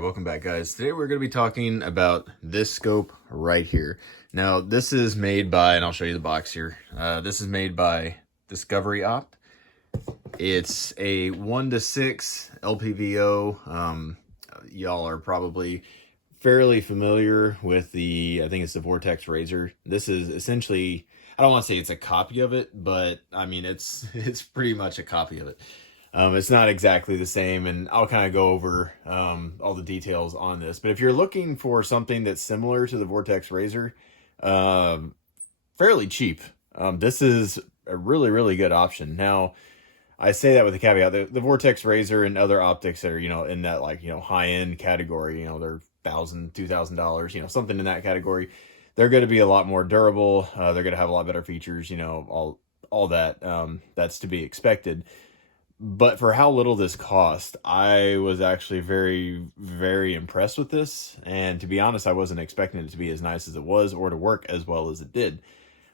Welcome back, guys. Today we're going to be talking about this scope right here. Now, this is made by, and I'll show you the box here. This is made by Discoveryopt. It's a 1:6 LPVO. Y'all are probably fairly familiar with the, I think it's the Vortex Razor. This is essentially, I don't want to say it's a copy of it, but I mean, it's pretty much a copy of it. It's not exactly the same, and I'll kind of go over all the details on this. But if you're looking for something that's similar to the Vortex Razor, fairly cheap, this is a really, really good option. Now, I say that with a caveat. The Vortex Razor and other optics that are, in that, high-end category, they're $1,000, $2,000, something in that category. They're going to be a lot more durable. They're going to have a lot better features, all that. That's to be expected. But for how little this cost, I was actually very, very impressed with this. And to be honest, I wasn't expecting it to be as nice as it was or to work as well as it did.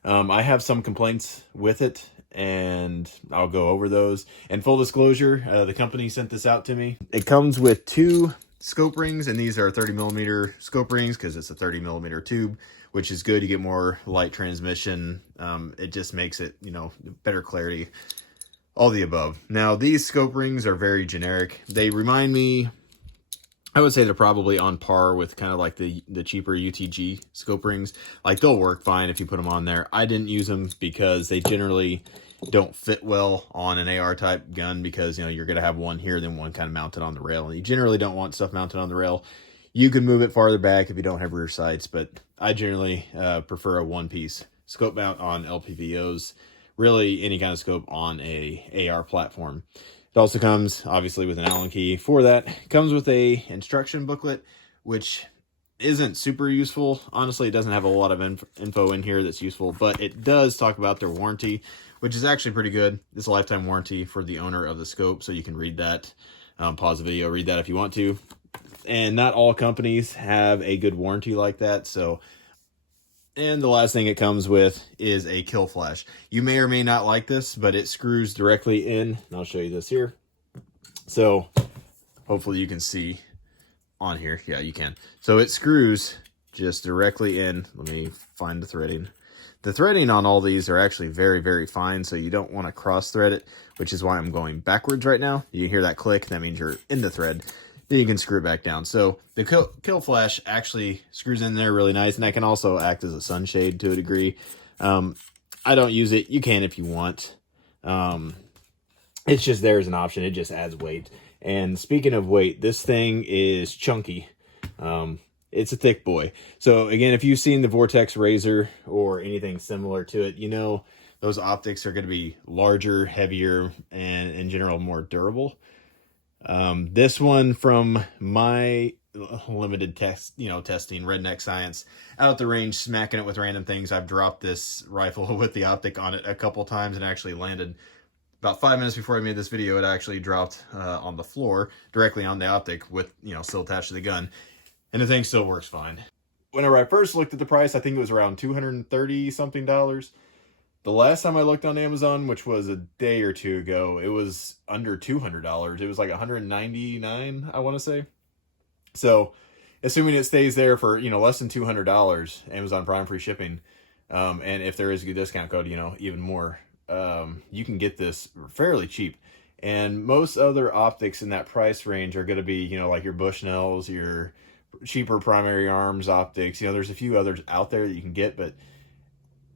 I have some complaints with it, and I'll go over those. And full disclosure, the company sent this out to me. It comes with 2 scope rings, and these are 30mm scope rings because it's a 30mm tube, which is good. You get more light transmission. It just makes it, better clarity. All the above. Now, these scope rings are very generic. They remind me, I would say they're probably on par with kind of like the cheaper UTG scope rings. Like, they'll work fine if you put them on there. I didn't use them because they generally don't fit well on an AR type gun because, you're going to have one here, then one kind of mounted on the rail. And you generally don't want stuff mounted on the rail. You can move it farther back if you don't have rear sights, but I generally prefer a one-piece scope mount on LPVOs. Really any kind of scope on a AR platform. It also comes obviously with an Allen key for that. It comes with a instruction booklet, which isn't super useful. Honestly, it doesn't have a lot of info in here that's useful, but it does talk about their warranty, which is actually pretty good. It's a lifetime warranty for the owner of the scope, so you can read that. Pause the video, read that if you want to. And not all companies have a good warranty like that, so. And the last thing it comes with is a kill flash. You may or may not like this, but it screws directly in. And I'll show you this here. So hopefully you can see on here. Yeah, you can. So it screws just directly in. Let me find the threading. The threading on all these are actually very, very fine, so you don't want to cross thread it, which is why I'm going backwards right now. You hear that click, that means you're in the thread. Then you can screw it back down. So the kill flash actually screws in there really nice, and that can also act as a sunshade to a degree. I don't use it. You can if you want. It's just there as an option. It just adds weight. And speaking of weight, this thing is chunky. It's a thick boy. So again, if you've seen the Vortex Razor or anything similar to it, those optics are going to be larger, heavier, and in general more durable. This one, from my limited testing, redneck science, out at the range, smacking it with random things, I've dropped this rifle with the optic on it a couple times and actually landed. About 5 minutes before I made this video, it actually dropped on the floor directly on the optic with, still attached to the gun. And the thing still works fine. Whenever I first looked at the price, I think it was around $230 something. The last time I looked on Amazon, which was a day or two ago, it was under $200. It was like $199, I want to say. So, assuming it stays there for, less than $200, Amazon Prime free shipping, and if there is a good discount code, even more, you can get this fairly cheap. And most other optics in that price range are going to be, like your Bushnells, your cheaper primary arms optics. There's a few others out there that you can get, but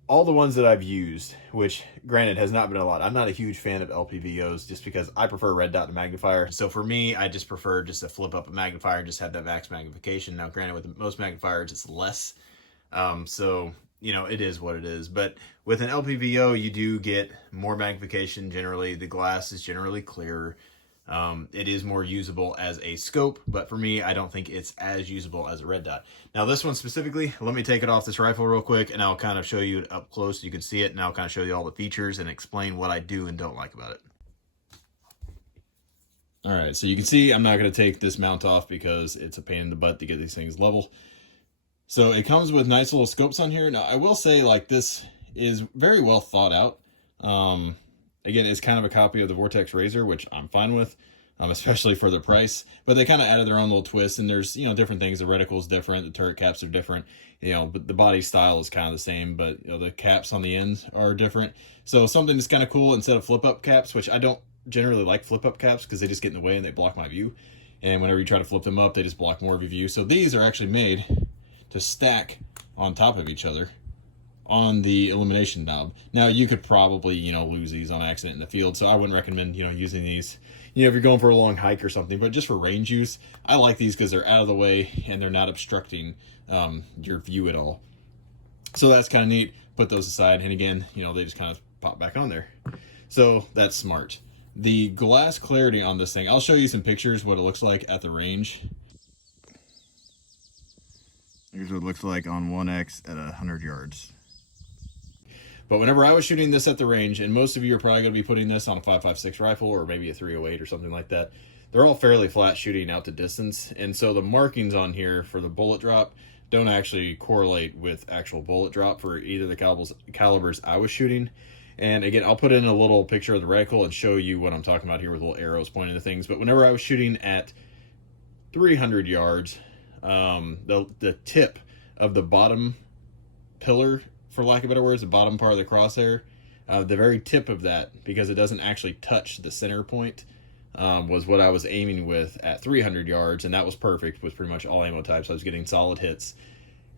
all the ones that I've used, which granted has not been a lot. I'm not a huge fan of LPVOs just because I prefer red dot to magnifier. So for me, I just prefer just to flip up a magnifier and just have that max magnification. Now granted, with most magnifiers, it's less. So, it is what it is. But with an LPVO, you do get more magnification. Generally, the glass is generally clearer. It is more usable as a scope, but for me, I don't think it's as usable as a red dot. Now this one specifically, let me take it off this rifle real quick and I'll kind of show you it up close so you can see it, and I'll kind of show you all the features and explain what I do and don't like about it. All right, so you can see I'm not going to take this mount off because it's a pain in the butt to get these things level. So it comes with nice little scopes on here. Now I will say, this is very well thought out. Again, it's kind of a copy of the Vortex Razor, which I'm fine with. especially for the price. But they kind of added their own little twist, and there's, you know, different things. The reticle's different, the turret caps are different, you know, but the body style is kind of the same, but, you know, the caps on the ends are different. So something that's kind of cool, instead of flip up caps, which I don't generally like flip up caps because they just get in the way and they block my view. And whenever you try to flip them up, they just block more of your view. So these are actually made to stack on top of each other on the illumination knob. Now you could probably, you know, lose these on accident in the field, so I wouldn't recommend, you know, using these, you know, if you're going for a long hike or something. But just for range use, I like these because they're out of the way and they're not obstructing your view at all. So that's kind of neat. Put those aside, and again, you know, they just kind of pop back on there. So that's smart. The glass clarity on this thing, I'll show you some pictures what it looks like at the range. Here's what it looks like on 1X at 100 yards. But whenever I was shooting this at the range, and most of you are probably going to be putting this on a 5.56 rifle or maybe a 308 or something like that, they're all fairly flat shooting out to distance. And so the markings on here for the bullet drop don't actually correlate with actual bullet drop for either the calibers I was shooting. And again, I'll put in a little picture of the reticle and show you what I'm talking about here with little arrows pointing to things. But whenever I was shooting at 300 yards, the tip of the bottom pillar, for lack of better words, the bottom part of the crosshair, the very tip of that, because it doesn't actually touch the center point, was what I was aiming with at 300 yards, and that was perfect with pretty much all ammo types. I was getting solid hits.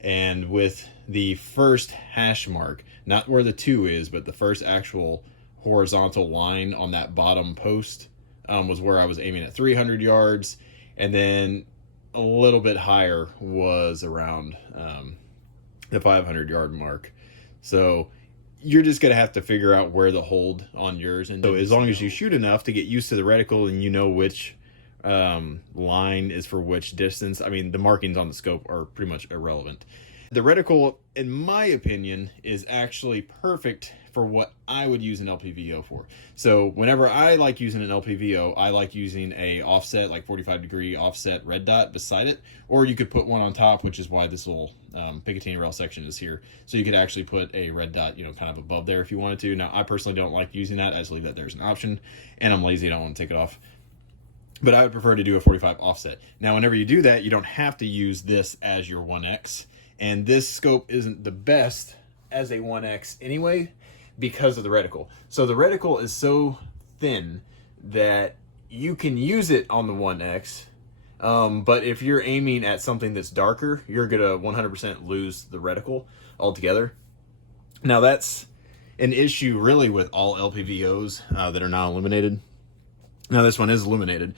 And with the first hash mark, not where the 2 is, but the first actual horizontal line on that bottom post, was where I was aiming at 300 yards. And then a little bit higher was around the 500 yard mark. So you're just going to have to figure out where the hold on yours. And so as long as you shoot enough to get used to the reticle and you know which line is for which distance, I mean, the markings on the scope are pretty much irrelevant. The reticle, in my opinion, is actually perfect for what I would use an LPVO for. So whenever I like using an LPVO, I like using a offset, like 45-degree offset red dot beside it, or you could put one on top, which is why this little Picatinny rail section is here. So you could actually put a red dot, you know, kind of above there if you wanted to. Now, I personally don't like using that. I just leave that there as an option, and I'm lazy, I don't want to take it off. But I would prefer to do a 45 offset. Now, whenever you do that, you don't have to use this as your 1X. And this scope isn't the best as a 1X anyway because of the reticle. So the reticle is so thin that you can use it on the 1X, but if you're aiming at something that's darker, you're going to 100% lose the reticle altogether. Now, that's an issue really with all LPVOs that are not illuminated. Now, this one is illuminated,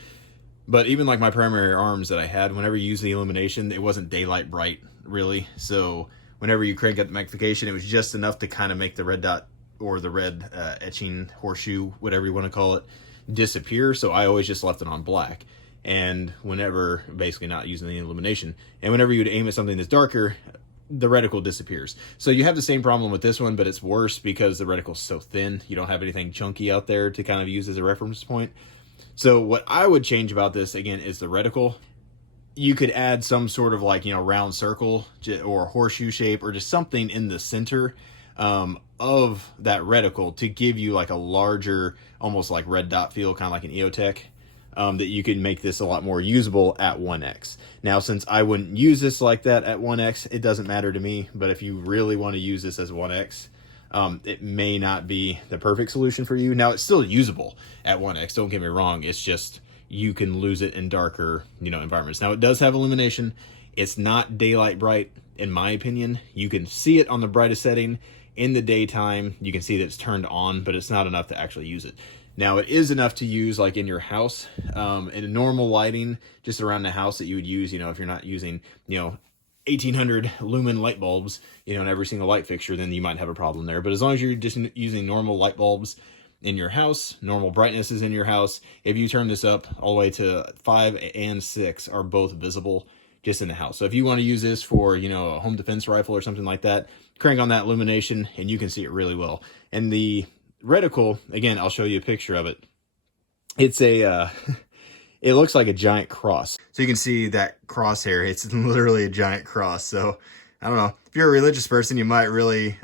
but even like my primary arms that I had, whenever you use the illumination, it wasn't daylight bright, really. So whenever you crank up the magnification, it was just enough to kind of make the red dot or the red etching horseshoe, whatever you want to call it, disappear. So I always just left it on black. And whenever, basically not using the illumination, and whenever you would aim at something that's darker, the reticle disappears. So you have the same problem with this one, but it's worse because the reticle's so thin. You don't have anything chunky out there to kind of use as a reference point. So what I would change about this, again, is the reticle. You could add some sort of like, you know, round circle or horseshoe shape or just something in the center of that reticle to give you like a larger, almost like red dot feel, kind of like an EOTech, that you can make this a lot more usable at 1X. Now, since I wouldn't use this like that at 1X, it doesn't matter to me. But if you really want to use this as 1X, it may not be the perfect solution for you. Now, it's still usable at 1X, don't get me wrong. It's just you can lose it in darker, you know, environments. Now, it does have illumination. It's not daylight bright, in my opinion. You can see it on the brightest setting in the daytime. You can see that it's turned on, but it's not enough to actually use it. Now, it is enough to use like in your house, in normal lighting, just around the house that you would use, you know, if you're not using, you know, 1800 lumen light bulbs, you know, in every single light fixture, then you might have a problem there. But as long as you're just using normal light bulbs in your house, normal brightnesses in your house, if you turn this up all the way to 5 and 6 are both visible just in the house. So if you want to use this for, you know, a home defense rifle or something like that, crank on that illumination and you can see it really well. And the reticle, again, I'll show you a picture of it. It's a it looks like a giant cross. So you can see that crosshair. It's literally a giant cross. So I don't know, if you're a religious person, you might really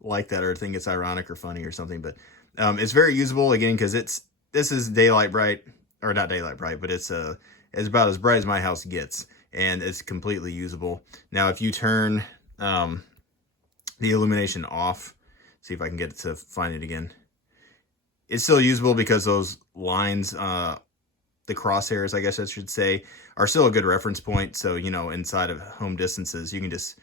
like that or think it's ironic or funny or something. But it's very usable, again, because this is daylight bright. or not daylight bright, but it's about as bright as my house gets, and it's completely usable. Now, if you turn the illumination off, see if I can get it to find it again. It's still usable because those lines, the crosshairs, I guess I should say, are still a good reference point. So, you know, inside of home distances, you can just,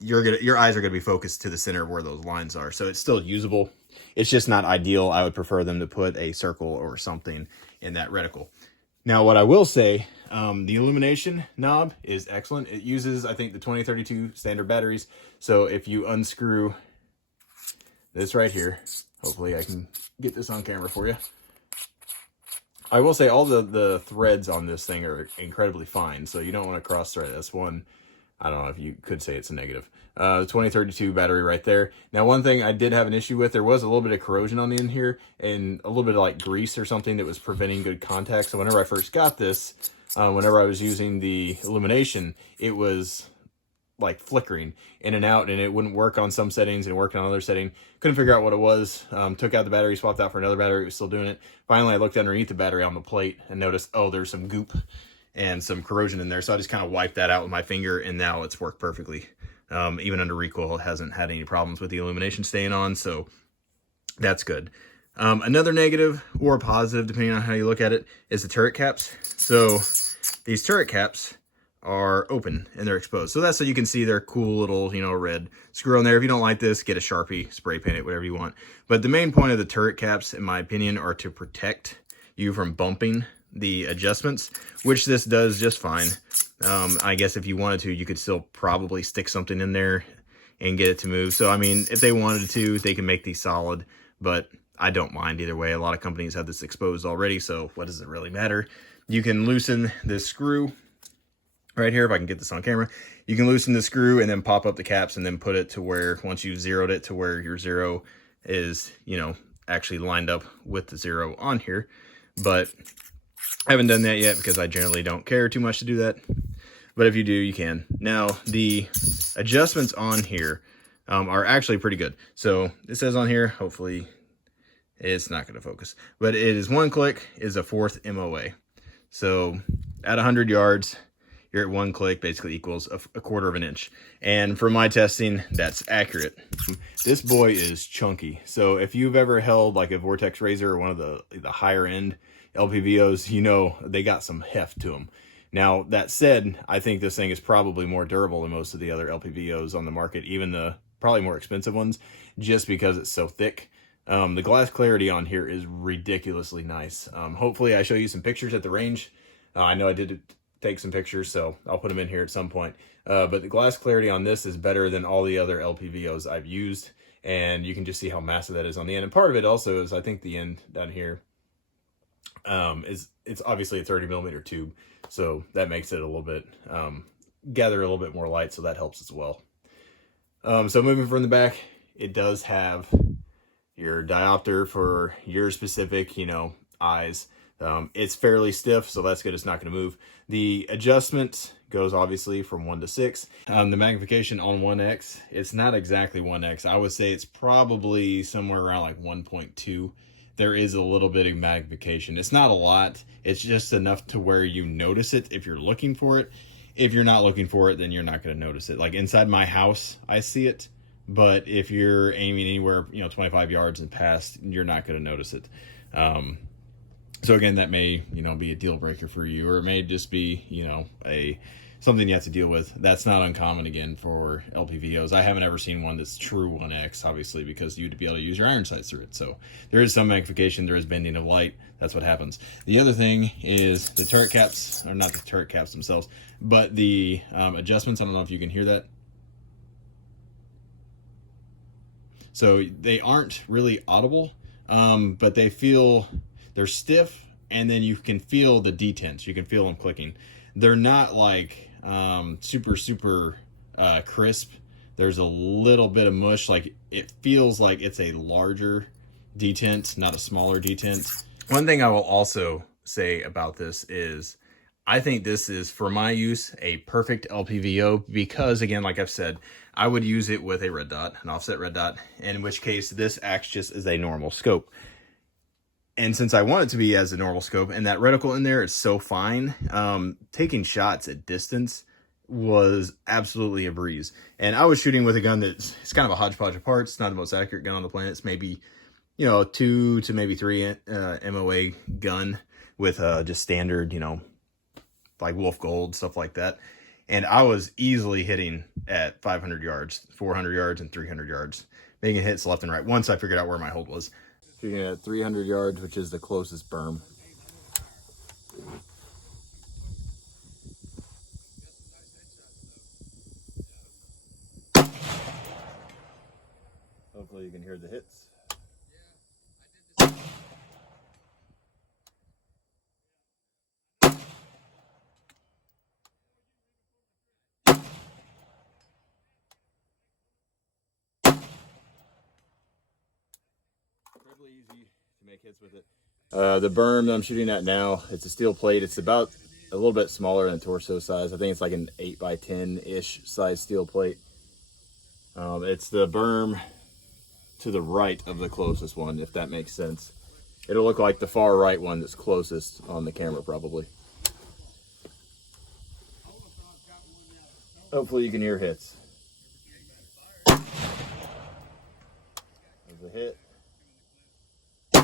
your eyes are going to be focused to the center of where those lines are. So it's still usable. It's just not ideal. I would prefer them to put a circle or something in that reticle. Now, what I will say, the illumination knob is excellent. It uses, I think, the 2032 standard batteries. So if you unscrew this right here, hopefully I can get this on camera for you. I will say all the threads on this thing are incredibly fine, so you don't want to cross thread. That's one, I don't know if you could say it's a negative. The 2032 battery right there. Now, one thing I did have an issue with, there was a little bit of corrosion on the end here and a little bit of like grease or something that was preventing good contact. So whenever I first got this, whenever I was using the illumination, it was like flickering in and out, and it wouldn't work on some settings and work on another setting. Couldn't figure out what it was. Took out the battery, swapped out for another battery. It was still doing it. Finally, I looked underneath the battery on the plate and noticed, oh, there's some goop and some corrosion in there. So I just kind of wiped that out with my finger, and now it's worked perfectly. Even under recoil, it hasn't had any problems with the illumination staying on, so that's good. Another negative or positive, depending on how you look at it, is the turret caps. So these turret caps are open and they're exposed. So that's so you can see their cool little, you know, red screw on there. If you don't like this, get a Sharpie, spray paint it, whatever you want. But the main point of the turret caps, in my opinion, are to protect you from bumping the adjustments, which this does just fine. I guess if you wanted to, you could still probably stick something in there and get it to move. So, I mean, if they wanted to, they can make these solid, but I don't mind either way. A lot of companies have this exposed already, so what does it really matter? You can loosen this screw right here, if I can get this on camera. You can loosen the screw and then pop up the caps and then put it to where, once you've zeroed it to where your zero is, you know, actually lined up with the zero on here. But I haven't done that yet because I generally don't care too much to do that. But if you do, you can. Now, the adjustments on here are actually pretty good. So it says on here, hopefully it's not going to focus, but it is 1 click is a 4th MOA. So at 100 yards, you're at 1 click, basically equals a 1/4 of an inch. And for my testing, that's accurate. This boy is chunky. So if you've ever held like a Vortex razor or one of the higher end LPVOs, you know they got some heft to them. Now, that said, I think this thing is probably more durable than most of the other LPVOs on the market, even the probably more expensive ones, just because it's so thick. The glass clarity on here is ridiculously nice. Hopefully I show you some pictures at the range. I know I did take some pictures, so I'll put them in here at some point. But the glass clarity on this is better than all the other LPVOs I've used, and you can just see how massive that is on the end. And part of it also is, I think the end down here it's obviously a 30mm tube, so that makes it a little bit gather a little bit more light, so that helps as well. So moving from the back, it does have your diopter for your specific, you know, eyes. It's fairly stiff, so that's good. It's not going to move. The adjustment goes obviously from 1 to 6. The magnification on 1x, it's not exactly 1x. I would say it's probably somewhere around like 1.2. There is a little bit of magnification. It's not a lot. It's just enough to where you notice it if you're looking for it. If you're not looking for it, then you're not going to notice it. Like inside my house, I see it. But if you're aiming anywhere, you know, 25 yards and past, you're not going to notice it. So again, that may, you know, be a deal breaker for you, or it may just be, you know, something you have to deal with. That's not uncommon again for LPVOs. I haven't ever seen one that's true 1x, obviously, because you'd be able to use your iron sights through it. So there is some magnification, there is bending of light. That's what happens. The other thing is the turret caps, or not the turret caps themselves, but the adjustments. I don't know if you can hear that. So they aren't really audible, but they're stiff, and then you can feel the detents. You can feel them clicking. They're not like super crisp. There's a little bit of mush. Like it feels like it's a larger detent, not a smaller detent. One thing I will also say about this is I think this is, for my use, a perfect LPVO because, again, like I've said, I would use it with a red dot, an offset red dot, in which case this acts just as a normal scope. And since I want it to be as a normal scope, and that reticle in there is so fine, taking shots at distance was absolutely a breeze. And I was shooting with a gun it's kind of a hodgepodge of parts. It's not the most accurate gun on the planet. It's maybe, you know, 2 to maybe 3 MOA gun with just standard, you know, like Wolf Gold, stuff like that. And I was easily hitting at 500 yards, 400 yards, and 300 yards, making hits left and right once I figured out where my hold was. Shooting at 300 yards, which is the closest berm. Hopefully you can hear the hits. Incredibly easy to make hits with it. The berm that I'm shooting at now, it's a steel plate. It's about a little bit smaller than torso size. I think it's like an 8x10-ish size steel plate. It's the berm to the right of the closest one, if that makes sense. It'll look like the far right one that's closest on the camera, probably. Hopefully you can hear hits. There's a hit. I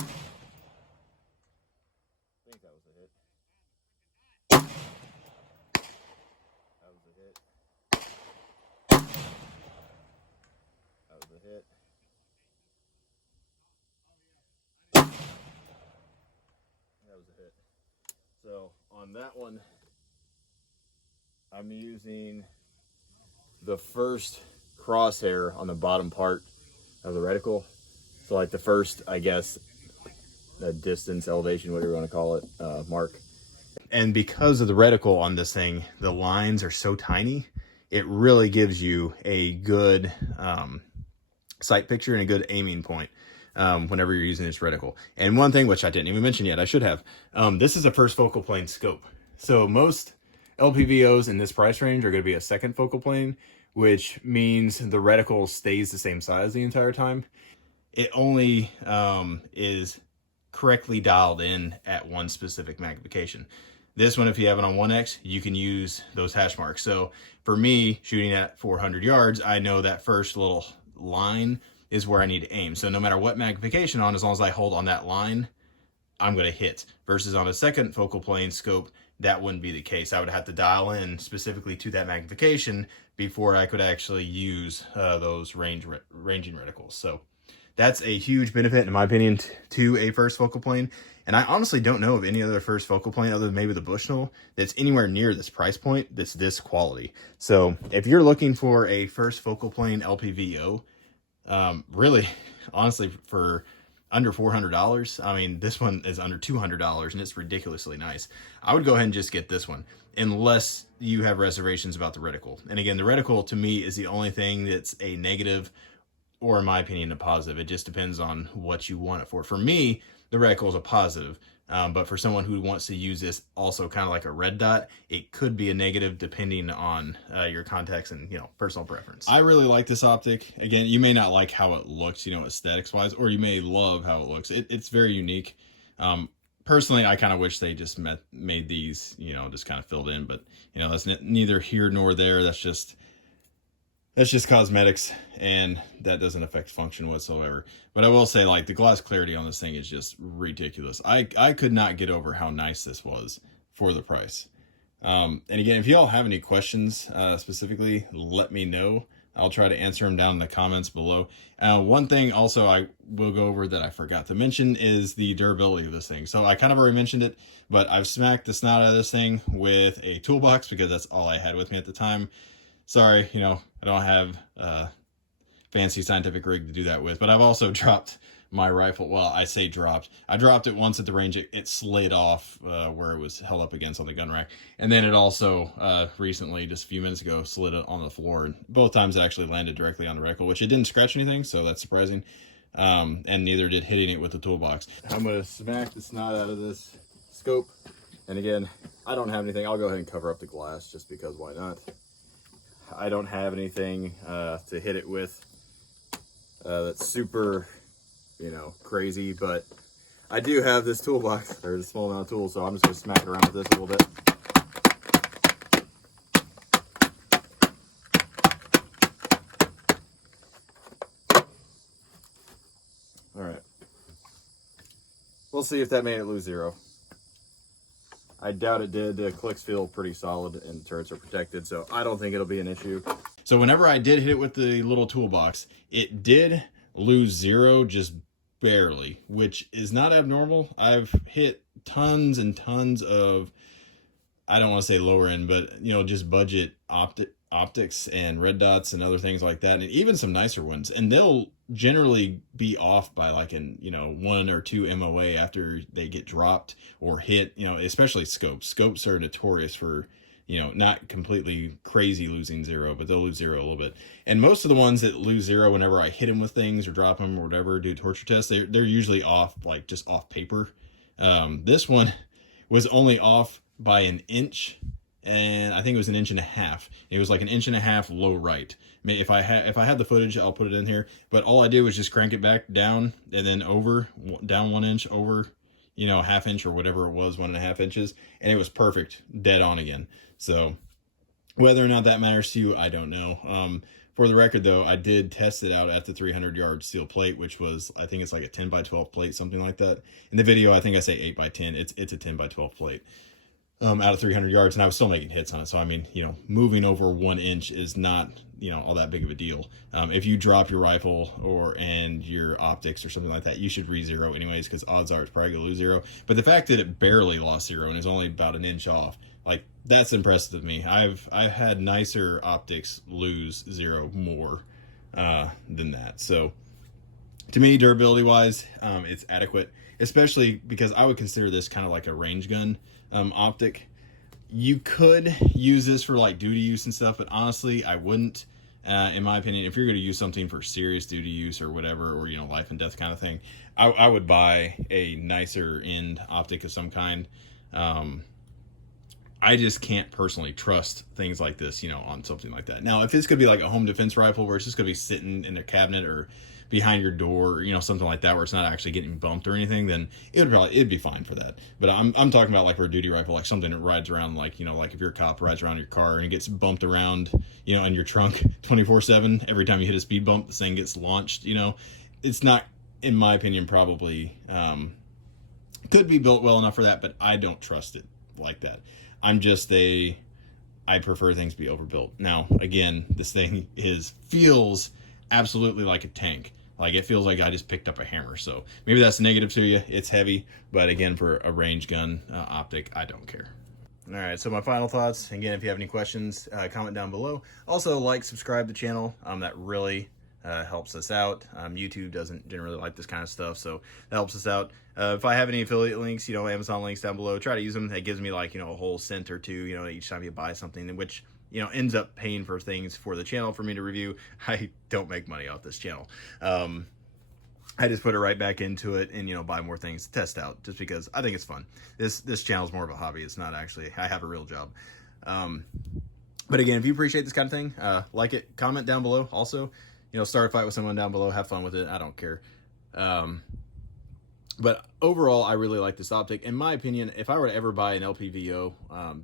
think that was a hit. That was a hit. That was a hit. That was a hit. So on that one, I'm using the first crosshair on the bottom part of the reticle. So like the first, I guess, distance, elevation, whatever you want to call it, mark. And because of the reticle on this thing, the lines are so tiny, it really gives you a good sight picture and a good aiming point whenever you're using this reticle. And one thing, which I didn't even mention yet, I should have, this is a first focal plane scope. So most LPVOs in this price range are going to be a second focal plane, which means the reticle stays the same size the entire time. It only is correctly dialed in at one specific magnification. This one, if you have it on 1x, you can use those hash marks. So for me, shooting at 400 yards, I know that first little line is where I need to aim. So no matter what magnification on, as long as I hold on that line, I'm going to hit. Versus on a second focal plane scope, that wouldn't be the case. I would have to dial in specifically to that magnification before I could actually use those ranging reticles. So that's a huge benefit, in my opinion, to a first focal plane. And I honestly don't know of any other first focal plane other than maybe the Bushnell that's anywhere near this price point that's this quality. So if you're looking for a first focal plane LPVO, really, honestly, for under $400, I mean, this one is under $200 and it's ridiculously nice. I would go ahead and just get this one unless you have reservations about the reticle. And again, the reticle to me is the only thing that's a negative, or in my opinion, a positive. It just depends on what you want it for. For me, the reticle is a positive, but for someone who wants to use this also kind of like a red dot, it could be a negative depending on your contacts and, you know, personal preference. I really like this optic. Again, you may not like how it looks, you know, aesthetics wise, or you may love how it looks. It's very unique. Personally, I kind of wish they just made these, you know, just kind of filled in, but you know, that's neither here nor there. That's just cosmetics, and that doesn't affect function whatsoever. But I will say, like, the glass clarity on this thing is just ridiculous. I could not get over how nice this was for the price. And again, if y'all have any questions specifically, let me know. I'll try to answer them down in the comments below. One thing also I will go over that I forgot to mention is the durability of this thing. So I kind of already mentioned it, but I've smacked the snot out of this thing with a toolbox because that's all I had with me at the time. Sorry, you know, I don't have a fancy scientific rig to do that with, but I've also dropped my rifle. Well, I say dropped. I dropped it once at the range. It slid off where it was held up against on the gun rack. And then it also recently, just a few minutes ago, slid on the floor. And both times it actually landed directly on the reticle, which it didn't scratch anything, so that's surprising. And neither did hitting it with the toolbox. I'm going to smack the snot out of this scope. And again, I don't have anything. I'll go ahead and cover up the glass just because why not? I don't have anything to hit it with that's super, you know, crazy, but I do have this toolbox. There's a small amount of tools, so I'm just going to smack it around with this a little bit. All right. We'll see if that made it lose zero. I doubt it did. The clicks feel pretty solid and the turrets are protected, so I don't think it'll be an issue. So whenever I did hit it with the little toolbox, it did lose zero, just barely, which is not abnormal. I've hit tons and tons of, I don't want to say lower end, but you know, just budget optics and red dots and other things like that, and even some nicer ones, and they'll generally be off by like 1 or 2 MOA after they get dropped or hit. You know, especially scopes are notorious for, you know, not completely crazy losing zero, but they'll lose zero a little bit. And most of the ones that lose zero whenever I hit them with things or drop them or whatever, do torture tests, they're usually off, like just off paper. This one was only off by an inch, and I think it was 1.5 inches. It was like 1.5 inches low right. If I had the footage, I'll put it in here. But all I did was just crank it back down and then over, down 1 inch, over, you know, 1/2 inch or whatever it was, 1.5 inches, and it was perfect, dead on again. So whether or not that matters to you, I don't know. For the record though, I did test it out at the 300-yard steel plate, which was, I think it's like a 10x12 plate, something like that. In the video, I think I say 8x10. It's a 10x12 plate. Out of 300 yards, and I was still making hits on it. So, I mean, you know, moving over 1 inch is not, you know, all that big of a deal. If you drop your rifle and your optics or something like that, you should re-zero anyways, because odds are it's probably going to lose zero. But the fact that it barely lost zero and is only about 1 inch off, like, that's impressive to me. I've had nicer optics lose zero more than that. So, to me, durability-wise, it's adequate, especially because I would consider this kind of like a range gun optic. You could use this for like duty use and stuff, but honestly, I wouldn't. In my opinion, if you're going to use something for serious duty use or whatever, or, you know, life and death kind of thing, I would buy a nicer end optic of some kind. I just can't personally trust things like this, you know, on something like that. Now, if this could be like a home defense rifle where it's just going to be sitting in a cabinet or behind your door, or, you know, something like that, where it's not actually getting bumped or anything, then it'd be fine for that. But I'm talking about like for a duty rifle, like something that rides around, like, you know, like if you're a cop, rides around your car and it gets bumped around, you know, in your trunk 24/7. Every time you hit a speed bump, the thing gets launched. You know, it's not, in my opinion, probably could be built well enough for that, but I don't trust it like that. I prefer things be overbuilt. Now, again, this thing feels absolutely like a tank. Like, it feels like I just picked up a hammer. So maybe that's negative to you. It's heavy, but again, for a range gun optic, I don't care. All right, so my final thoughts. Again, if you have any questions, comment down below. Also, like, subscribe to the channel. That really helps us out. YouTube doesn't generally like this kind of stuff, so that helps us out. If I have any affiliate links, you know, Amazon links down below, try to use them. That gives me, like, you know, a whole cent or two, you know, each time you buy something, which, you know, ends up paying for things for the channel for me to review. I don't make money off this channel. I just put it right back into it and, you know, buy more things to test out just because I think it's fun. This channel is more of a hobby. It's not actually, I have a real job. But again, if you appreciate this kind of thing, like it, comment down below. Also, you know, start a fight with someone down below, have fun with it. I don't care. But overall, I really like this optic. In my opinion, if I were to ever buy an LPVO,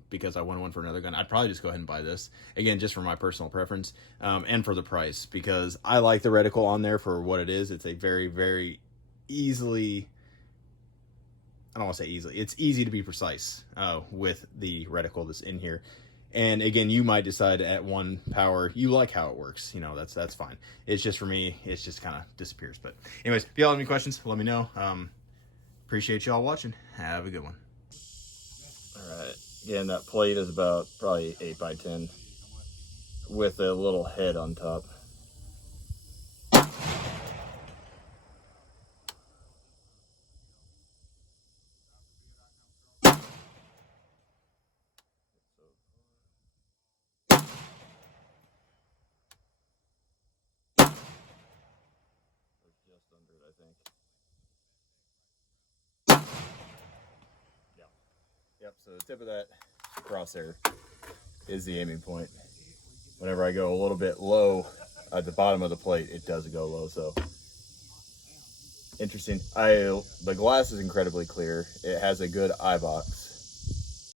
because I want one for another gun, I'd probably just go ahead and buy this. Again, just for my personal preference, and for the price, because I like the reticle on there for what it is. It's a very, very easily, I don't want to say easily, it's easy to be precise with the reticle that's in here. And again, you might decide at 1 power, you like how it works. You know, that's fine. It's just, for me, it's just kind of disappears. But anyways, if y'all have any questions, let me know. Appreciate y'all watching. Have a good one. All right. Again, that plate is about probably 8x10 with a little head on top. Just under it, I think. Yeah. Yep, so the tip of that crosshair is the aiming point. Whenever I go a little bit low at the bottom of the plate, it does go low, so Interesting. The glass is incredibly clear. It has a good eye box.